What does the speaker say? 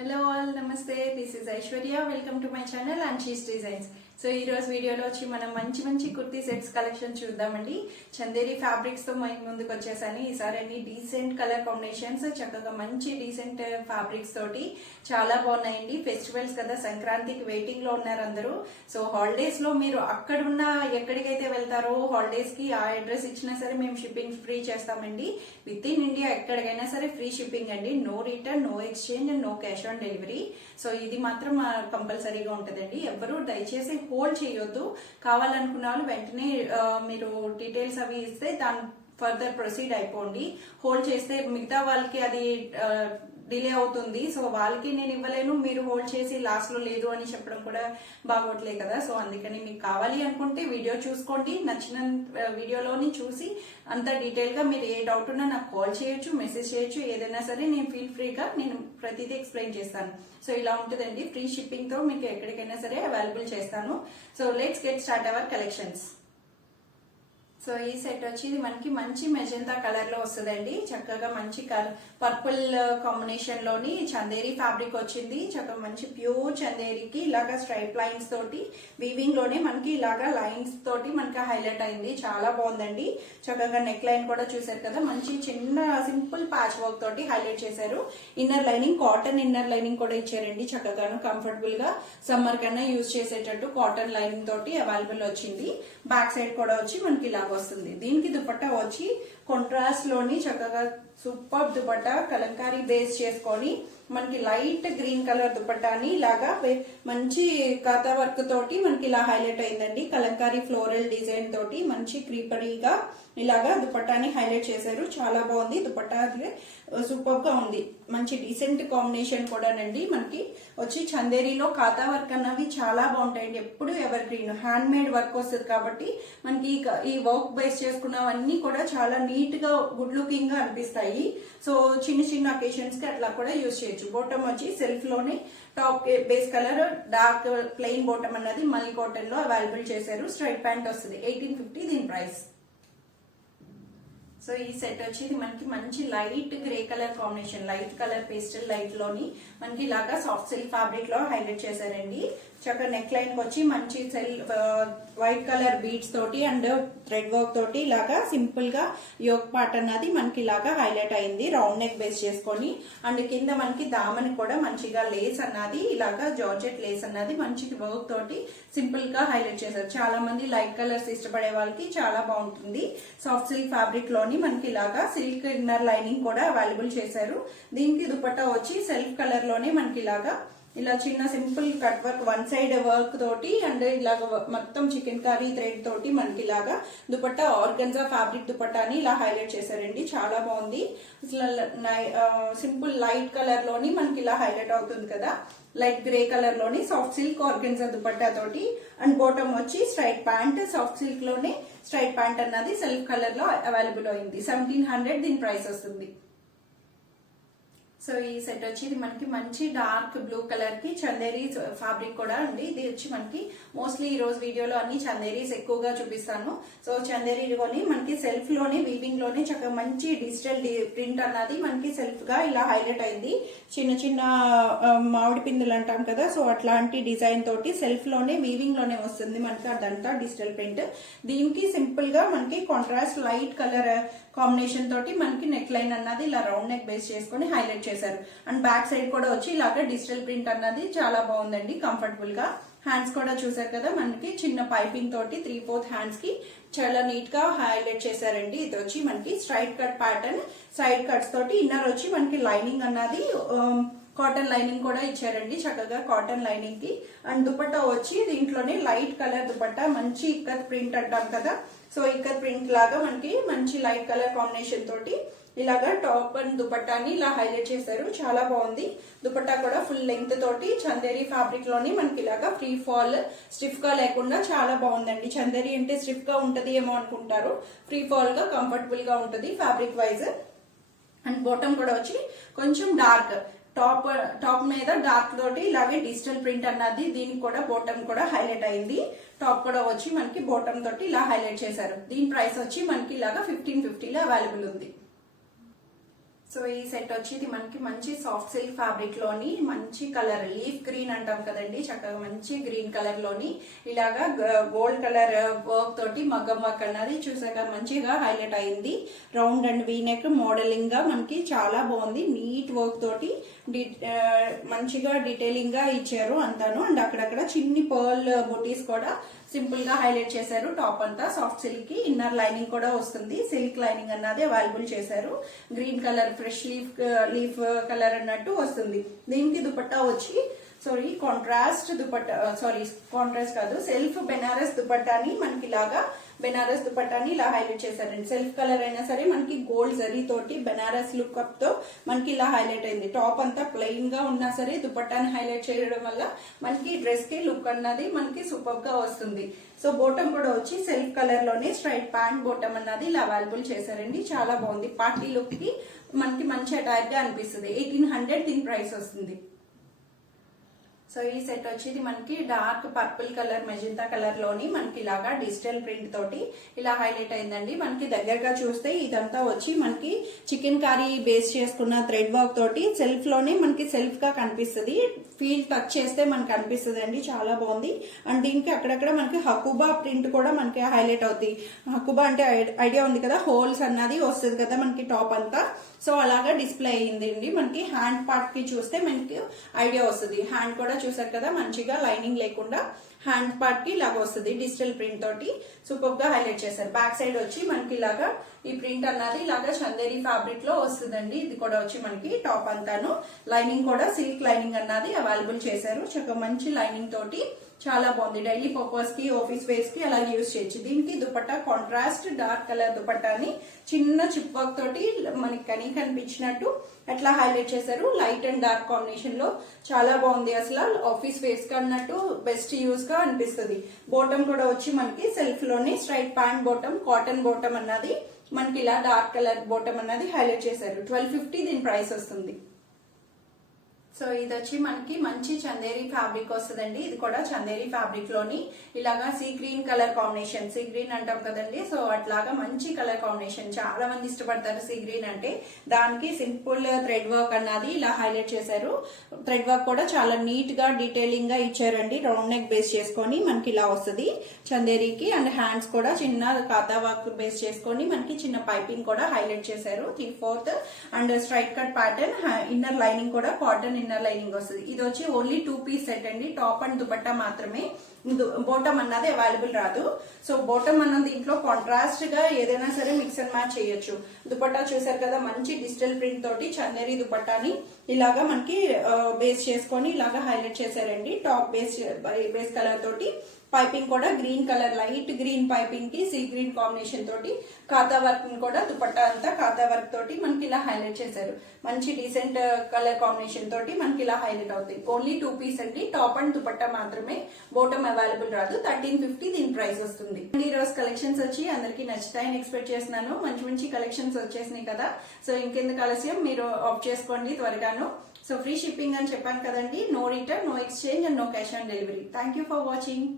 Hello all, Namaste. This is Aishwarya. Welcome to my channel and She's Designs. So ఈ రోజు వీడియోలో వచ్చి మనం మంచి కుర్తీ సెట్స్ కలెక్షన్ చూద్దామండి. చందేరి ఫ్యాబ్రిక్స్ తో ముందుకు వచ్చేసాను. ఈసారి అన్ని డీసెంట్ కలర్ కాంబినేషన్స్, చక్కగా మంచి డీసెంట్ ఫ్యాబ్రిక్స్ తోటి చాలా బాగున్నాయండి. ఫెస్టివల్స్ కదా, సంక్రాంతికి వెయిటింగ్ లో ఉన్నారు అందరూ. సో హాలిడేస్ లో మీరు అక్కడున్న ఎక్కడికైతే వెళ్తారో హాలిడేస్ కి ఆ అడ్రస్ ఇచ్చినా సరే మేము షిప్పింగ్ ఫ్రీ చేస్తామండి. విత్ ఇన్ ఇండియా ఎక్కడికైనా సరే ఫ్రీ షిప్పింగ్ అండి. No return, no exchange and no cash on delivery. So ఇది మాత్రం కంపల్సరీగా ఉంటుందండి. ఎవరు దయచేసి హోల్డ్ చేయొద్దు. కావాలనుకున్న వాళ్ళు వెంటనే మీరు డీటెయిల్స్ అవి ఇస్తే దాని ఫర్దర్ ప్రొసీడ్ అయిపోండి. హోల్డ్ చేస్తే మిగతా వాళ్ళకి అది డిలే అవుతుంది. సో వాళ్ళకి నేను ఇవ్వలేను, మీరు హోల్డ్ చేసి లాస్ట్ లో లేదు అని చెప్పడం కూడా బాగోట్లేదు కదా. సో అందుకని మీకు కావాలి అనుకుంటే వీడియో చూసుకోండి. నచ్చిన వీడియోలోని చూసి అంత డీటెయిల్ గా మీరు ఏ డౌట్ ఉన్నా నాకు కాల్ చేయొచ్చు, మెసేజ్ చేయొచ్చు. ఏదైనా సరే నేను ఫీల్ ఫ్రీగా నేను ప్రతిదీ ఎక్స్ప్లెయిన్ చేస్తాను. సో ఇలా ఉంటుందండి. ఫ్రీ షిప్పింగ్ తో మీకు ఎక్కడికైనా సరే అవైలబుల్ చేస్తాను. So let's get start our collections. So ఈ సెట్ వచ్చి ఇది మనకి మంచి మెజెంతా కలర్ లో వస్తుందండి. చక్కగా మంచి పర్పుల్ కాంబినేషన్ లోని చందేరి ఫ్యాబ్రిక్ వచ్చింది. చక్కగా మంచి ప్యూర్ చందేరికి ఇలాగా స్ట్రైప్ లైన్స్ తోటి వీవింగ్ లోనే మనకి ఇలాగా లైన్స్ తోటి మనకి హైలైట్ అయింది. చాలా బాగుందండి. చక్కగా నెక్ లైన్ కూడా చూసారు కదా, మంచి చిన్న సింపుల్ ప్యాచ్ వర్క్ తోటి హైలైట్ చేశారు. Inner lining cotton inner lining కూడా ఇచ్చారండి. చక్కగాను కంఫర్టబుల్ గా సమ్మర్ కన్నా యూజ్ చేసేటట్టు కాటన్ లైనింగ్ తోటి అవైలబుల్ వచ్చింది. బ్యాక్ సైడ్ కూడా వచ్చి మనకి ఇలా వస్తుంది. దీనికి దుపట్టా వచ్చి కాంట్రాస్ట్ లోని చక్కగా సూపర్ దుపట్టా కలంకారీ బేస్ చేసుకొని మనకి లైట్ గ్రీన్ కలర్ దుపట్టాని ఇలాగా మంచి కాతా వర్క్ తోటి మనకి ఇలా హైలైట్ అయిందండి. కలంకారీ ఫ్లోరల్ డిజైన్ తోటి మంచి క్రీపరీగా ఇలాగా దుపట్టాని హైలైట్ చేశారు. చాలా బాగుంది. దుపట్టా సూపర్ గా ఉంది. మంచి డీసెంట్ కాంబినేషన్ కూడానండి. మనకి వచ్చి చందేరిలో కాతా వర్క్ అన్నవి చాలా బాగుంటాయండి. ఎప్పుడు ever green hand made work వస్తుంది కాబట్టి మనకి ఈ వర్క్ బేస్ చేసుకున్నవన్నీ కూడా చాలా నీట్ గా గుడ్ లుకింగ్ గా అనిపిస్తాయి. సో చిన్న అకేషన్స్ కి అట్లా కూడా యూజ్ చేయొచ్చు. బోటమ్ వచ్చి సెల్ఫ్ లోనే top base colour dark plain bottom అన్నది మల్ కాటన్ లో అవైలబుల్ చేశారు. స్ట్రైట్ ప్యాంట్ వస్తుంది. 1850 దీని ప్రైస్. సో ఈ సెట్ వచ్చి మనకి మంచి light grey colour combination, light colour pastel light లోని మనకి ఇలాగా సాఫ్ట్ సిల్క్ ఫ్యాబ్రిక్ లో హైలైట్ చేశారండి. చక్కగా నెక్ లైన్ కి వచ్చి మంచి వైట్ కలర్ బీడ్స్ తోటి అండ్ థ్రెడ్ వర్క్ తోటి ఇలాగా సింపుల్ గా యోక్ పార్ట్ అన్నది మనకి ఇలాగా హైలైట్ అయింది. రౌండ్ నెక్ బేస్ చేసుకొని అండ్ కింద మనకి దామని కూడా మంచిగా లేస్ అన్నది ఇలాగా జార్జెట్ లేస్ అన్నది మంచి వర్క్ తోటి సింపుల్ గా హైలైట్ చేశారు. చాలా మంది లైట్ కలర్స్ ఇష్టపడే వాళ్ళకి చాలా బాగుంటుంది. సాఫ్ట్ సిల్క్ ఫ్యాబ్రిక్ లోని మనకి ఇలాగా సిల్క్ ఇన్నర్ లైనింగ్ కూడా అవైలబుల్ చేశారు. దీనికి దుపట్టా వచ్చి సెల్ఫ్ కలర్ లోనే మనకి ఇలాగా ఇలా చిన్న simple cut work one side work తోటి అండ్ ఇలాగ మొత్తం చికెన్ కర్రీ థ్రెడ్ తోటి మనకి ఇలాగా దుపట్టా ఆర్గన్జా ఫ్యాబ్రిక్ దుపట్టాని ఇలా హైలైట్ చేశారండి. చాలా బాగుంది. సింపుల్ లైట్ కలర్ లోని మనకి ఇలా హైలైట్ అవుతుంది కదా. లైట్ గ్రే కలర్ లోని సాఫ్ట్ సిల్క్ ఆర్గన్జా దుపట్టా తోటి అండ్ బాటమ్ వచ్చి స్ట్రైట్ ప్యాంట్, సాఫ్ట్ సిల్క్ లోనే స్ట్రైట్ ప్యాంట్ అన్నది సెల్ఫ్ కలర్ లో అవైలబుల్ అయింది. 1700 దీని ప్రైస్ వస్తుంది. సో ఈ సెట్ వచ్చి ఇది మనకి మంచి డార్క్ బ్లూ కలర్ కి చందేరి ఫ్యాబ్రిక్ కూడా అండి. ఇది వచ్చి మనకి మోస్ట్లీ ఈ రోజు వీడియోలో అన్ని చందేరీస్ ఎక్కువగా చూపిస్తాను. సో చందేరిలోని మనకి సెల్ఫ్ లోనే వీవింగ్ లోనే చక్కగా మంచి డిజిటల్ ప్రింట్ అన్నది మనకి సెల్ఫ్ గా ఇలా హైలైట్ అయింది. చిన్న మామిడి పిందులు అంటాం కదా, సో అట్లాంటి డిజైన్ తోటి సెల్ఫ్ లోనే వీవింగ్ లోనే వస్తుంది మనకి అదంతా డిజిటల్ ప్రింట్. దీనికి సింపుల్ గా మనకి కాంట్రాస్ట్ లైట్ కలర్ కాంబినేషన్ తోటి మనకి నెక్ లైన్ అన్నది ఇలా రౌండ్ నెక్ బేస్ చేసుకుని హైలైట్ చేశారు. అండ్ బ్యాక్ సైడ్ కూడా వచ్చి ఇలాగా డిజిటల్ ప్రింట్ అన్నది చాలా బాగుందండి. కంఫర్టబుల్ గా హ్యాండ్స్ కూడా చూసారు కదా, మనకి చిన్న పైపింగ్ తోటి 3/4 హ్యాండ్స్ కి చాలా నీట్ గా హైలైట్ చేశారండి. ఇది వచ్చి మనకి straight cut pattern, side cuts తోటి ఇన్నర్ వచ్చి మనకి లైనింగ్ అన్నది కాటన్ లైనింగ్ కూడా ఇచ్చారండి. చక్కగా కాటన్ లైనింగ్ కి అండ్ దుపట్టా వచ్చి దీంట్లోనే లైట్ కలర్ దుపట్టా మంచి ఇక్కత్ ప్రింట్ అంటాం కదా, సో ఇక్కత్ ప్రింట్ లాగా మనకి మంచి లైట్ కలర్ కాంబినేషన్ తోటి ఇలాగా టాప్ అండ్ దుపట్టాని ఇలా హైలైట్ చేశారు. చాలా బాగుంది. దుపట్టా కూడా ఫుల్ లెంగ్త్ తోటి చందేరి ఫ్యాబ్రిక్ లోని మనకి ఇలాగా ఫ్రీ ఫాల్ స్టిఫ్ గా లేకుండా చాలా బాగుందండి. చందేరి అంటే స్టిఫ్ గా ఉంటది ఏమో అనుకుంటారు, ఫ్రీ ఫాల్ గా కంఫర్టబుల్ గా ఉంటది ఫ్యాబ్రిక్ వైజ్. అండ్ బాటమ్ కూడా వచ్చి కొంచెం డార్క్ టాప్ మీద డార్క్ తోటి ఇలాగే డిజిటల్ ప్రింట్ అన్నది దీనికి కూడా బాటమ్ కూడా హైలైట్ అయింది. టాప్ కూడా వచ్చి మనకి బాటమ్ తోటి ఇలా హైలైట్ చేశారు. దీని ప్రైస్ వచ్చి మనకి ఇలాగా 1550 లో అవైలబుల్ ఉంది. సో సో ఈ సెట్ వచ్చి ఇది మనకి మంచి సాఫ్ట్ సిల్క్ ఫ్యాబ్రిక్ లోని మంచి కలర్ లీఫ్ గ్రీన్ అంటాం కదండి, చక్కగా మంచి గ్రీన్ కలర్ లోని ఇలాగా గోల్డ్ కలర్ వర్క్ తోటి మగ్గం వర్క్ అన్నది చూసాక మంచిగా హైలైట్ అయింది. Round and V neck modelling గా మనకి చాలా బాగుంది. నీట్ వర్క్ తోటి మంచిగా డీటెయిలింగ్ గా ఇచ్చారు అంతాను. అండ్ అక్కడక్కడ చిన్ని పర్ల్ బుటీస్ కూడా సింపుల్ గా హైలైట్ చేశారు. టాప్ అంతా సాఫ్ట్ సిల్క్ కి ఇన్నర్ లైనింగ్ కూడా వస్తుంది. సిల్క్ లైనింగ్ అన్నది అవైలబుల్ చేశారు. Green colour fresh leaf colour అన్నట్టు వస్తుంది. దీనికి దుపట్టా వచ్చి కాంట్రాస్ట్ కాదు, సెల్ఫ్ బెనారస్ దుపట్టాని మనకి ఇలాగా బెనారస్ దుపట్టాని ఇలా హైలైట్ చేశారండి. సెల్ఫ్ కలర్ అయినా సరే మనకి గోల్డ్ జరీ తోటి బెనారస్ లుక్ అప్ తో మనకి ఇలా హైలైట్ అయింది. టాప్ అంతా ప్లెయిన్ గా ఉన్నా సరే దుపట్టాని హైలైట్ చేయడం వల్ల మనకి డ్రెస్ కి లుక్ అన్నది మనకి సూపర్ గా వస్తుంది. సో బోటం కూడా వచ్చి సెల్ఫ్ కలర్ లోనే స్ట్రైట్ ప్యాంట్ బోటం అన్నది ఇలా అవైలబుల్ చేశారండి. చాలా బాగుంది. పార్టీ లుక్ కి మనకి మంచి అటైర్ గా అనిపిస్తుంది. 1800 దీని ప్రైస్ వస్తుంది. సో ఈ సెట్ వచ్చి మనకి dark purple colour magenta colour లోని మనకి ఇలాగా డిజిటల్ ప్రింట్ తోటి ఇలా హైలైట్ అయిందండి. మనకి దగ్గరగా చూస్తే ఇదంతా వచ్చి మనకి చికెన్ కర్రీ బేస్ చేసుకున్న థ్రెడ్ వర్క్ తోటి సెల్ఫ్ లోనే మనకి సెల్ఫ్ గా కనిపిస్తుంది. ఫీల్ టచ్ చేస్తే మనకి అనిపిస్తుంది అండి. చాలా బాగుంది. అండ్ దీనికి అక్కడక్కడ మనకి హకుబా ప్రింట్ కూడా మనకి హైలైట్ అవుతుంది. హకుబా అంటే ఐడియా ఉంది కదా, హోల్స్ అన్నది వస్తుంది కదా మనకి టాప్ అంతా. సో అలాగా డిస్ప్లే అయ్యిందండి. మనకి హ్యాండ్ పార్ట్ కి చూస్తే మనకి ఐడియా వస్తుంది. హ్యాండ్ కూడా చూసారు కదా మంచిగా లైనింగ్ లేకుండా హ్యాండ్ పార్ట్ కి ఇలాగా వస్తుంది. డిజిటల్ ప్రింట్ తోటి సూపర్ గా హైలైట్ చేశారు. బ్యాక్ సైడ్ వచ్చి మనకి ఇలాగా ఈ ప్రింట్ అన్నది ఇలాగా చందేరి ఫ్యాబ్రిక్ లో వస్తుందండి. ఇది కూడా వచ్చి మనకి టాప్ అంతాను లైనింగ్ కూడా సిల్క్ లైనింగ్ అన్నది అవైలబుల్ చేశారు. చక్కగా మంచి లైనింగ్ తోటి చాలా బాగుంది. డైలీ పర్పస్ కి ఆఫీస్ వేర్స్ కి అలా యూజ్ చేయొచ్చు. దీనికి దుపట్టా కాంట్రాస్ట్ డార్క్ కలర్ దుపట్టాని చిన్న చిప్ వర్క్ తోటి మనకి కనిపించినట్టు అట్లా హైలైట్ చేశారు. లైట్ అండ్ డార్క్ కాంబినేషన్ లో చాలా బాగుంది. అసలు ఆఫీస్ వేర్స్ కి అన్నట్టు బెస్ట్ యూజ్ గా అనిపిస్తుంది. బోటం కూడా వచ్చి మనకి సెల్ఫ్ లోని straight pant bottom cotton bottom అన్నది మనకి ఇలా డార్క్ కలర్ బోటం అన్నది హైలైట్ చేశారు. 1250 దీని ప్రైస్ వస్తుంది. సో ఇది వచ్చి మనకి మంచి చందేరి ఫ్యాబ్రిక్ వస్తుందండి. ఇది కూడా చందేరి ఫ్యాబ్రిక్ లోని ఇలాగా sea green colour combination, sea green అంటాం కదండి. సో అట్లాగా మంచి కలర్ కాంబినేషన్ చాలా మంది ఇష్టపడతారు సీ గ్రీన్ అంటే. దానికి సింపుల్ థ్రెడ్ వర్క్ అన్నది ఇలా హైలైట్ చేశారు. థ్రెడ్ వర్క్ కూడా చాలా నీట్ గా డీటెయిలింగ్ గా ఇచ్చారండి. రౌండ్ నెక్ బేస్ చేసుకొని మనకి ఇలా వస్తుంది చందేరికి. అండ్ హ్యాండ్స్ కూడా చిన్న కాతా వర్క్ బేస్ చేసుకొని మనకి చిన్న పైపింగ్ కూడా హైలైట్ చేశారు. 3/4 and straight cut pattern. Inner lining కూడా కాటన్ ఇన్నర్ లైనింగ్ వస్తుంది. ఇది వచ్చి ఓన్లీ 2 పీస్ సెట్ అండి. టాప్ అండ్ దుపట్టా మాత్రమే, బోటం అన్నది అవైలబుల్ రాదు. సో బోటం అన్నది దీంట్లో కాంట్రాస్ట్ గా ఏదైనా సరే మిక్స్ అండ్ మ్యాచ్ చేయొచ్చు. దుపట్టా చూసారు కదా మంచి డిజిటల్ ప్రింట్ తోటి చందేరి దుపట్టాని ఇలాగా మనకి బేస్ చేసుకొని ఇలాగా హైలైట్ చేశారండి. టాప్ బేస్ కలర్ తోటి పైపింగ్ కూడా green colour light green piping కి సీ గ్రీన్ కాంబినేషన్ తోటి ఖాతా వర్క్ కూడా దుపట్టా అంతా ఖాతా వర్క్ తోటి మనకి ఇలా హైలైట్ చేశారు. మంచి డీసెంట్ కలర్ కాంబినేషన్ తోటి మనకి ఇలా హైలైట్ అవుతుంది. ఓన్లీ 2 పీస్ అండి. టాప్ అండ్ దుపట్టా మాత్రమే, బోటం అవైలబుల్ రాదు. 1350 దీని ప్రైస్ వస్తుంది. ఈ రోజు కలెక్షన్స్ వచ్చి అందరికి నచ్చుతాయని ఎక్స్పెక్ట్ చేస్తున్నాను. మంచి మంచి కలెక్షన్స్ వచ్చేసినాయి కదా. సో ఇంకెందుకు ఆలస్యం, మీరు ఆఫ్ చేసుకోండి త్వరగాను. సో ఫ్రీ షిప్పింగ్ అని చెప్పాను కదండి. No return, no exchange and no cash on delivery. Thank you for watching.